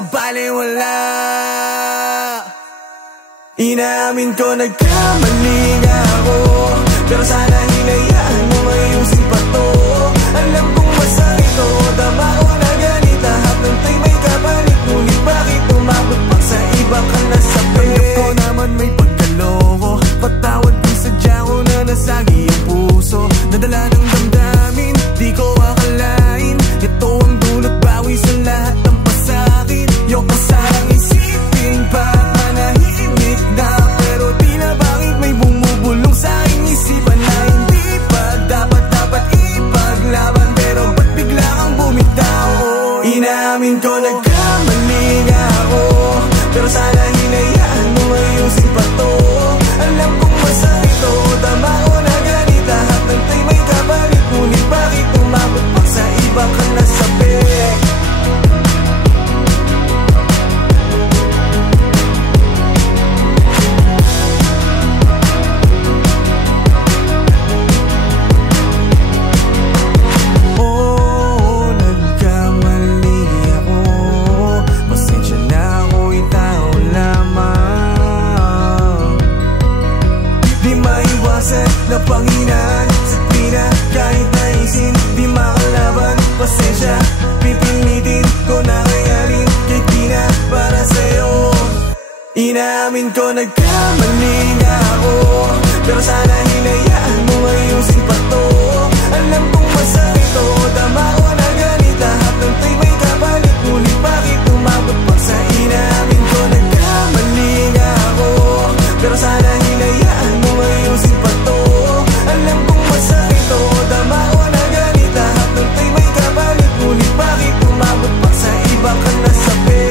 sa baliwala. Inaamin ko nagkamali nga ako, pero sana hinayaan mo mayusin pa to. Alam kong masakit o tama o na ganit, lahat ng tay may kapalit, ngunit bakit umabot pa sa iba ka nasabi? Alam ko naman may pagkaloko, patawad kung sadya ko na nasagi ang puso. Nadala ng damdamin, di ko akalain, ito ang dulot bawi sa lahat ng pasakit. Yung kasalang isipin pa manahimik na, pero tila bakit may bumubulong sa aking isipan na hindi pa dapat ipaglaban, pero ba't bigla kang bumitaw? Inaamin ko nagkamali nga ako, pero sana hinayaan mo ayusin pa to. Alam kong masakit o tama o na ganit, lahat ng tay may kapalit, ngunit bakit umabot pa sa iba ka nasabi? Na Panginoon sa pina, kahit naisin, di makalaban. Pasensya, pipilitin ko na kayanin, kahit di na para sa'yo. Inaamin ko nagkamali nga ako, pero sana hinayaan mo ayusin pa to. Alam kong masakit o tama o na ganit, lahat ng tay may kapalit, ngunit bakit umabot pa sa inaamin ko nagkamali nga ako, pero sana hinayaan mo ayusin pa to. Alam kong masakit o tama o na ganit, lahat ng tay may kapalit, ngunit bakit umabot pa sa iba ka nasabi?